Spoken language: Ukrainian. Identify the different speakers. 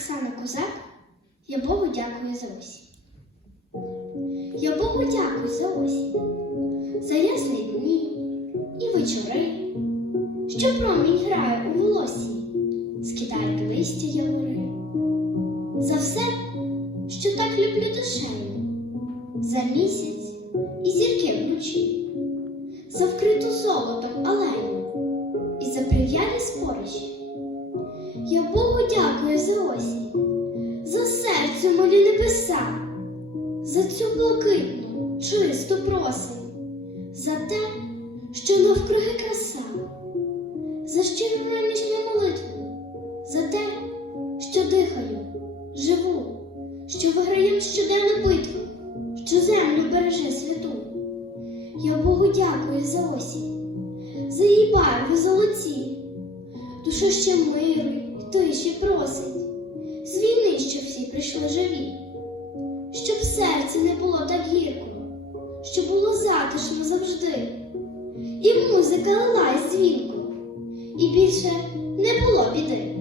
Speaker 1: Оксана Козак. Я Богу дякую за осінь. Я Богу дякую за осінь, за ясні дні і вечори, що промінь грає у волосі, скидають листя явори. За все, що так люблю душею, за місяць і зірки вночі, за вкриту золотом алею і за прив'ялі спорищі. Я Богу дякую за осінь, за серцю молі небеса, за цю блакитну, чисту просень, за те, що навкруги краса, за щиру ранішню молитву, за те, що дихаю, живу, що виграєм щоденну битву, що землю береже святу. Я Богу дякую за осінь, за її барви золоті, душа ще миру й ще просить, з війни, щоб всі прийшли живі, щоб в серці не було так гірко, щоб було затишно завжди, і музика лилась дзвінко, і більше не було біди.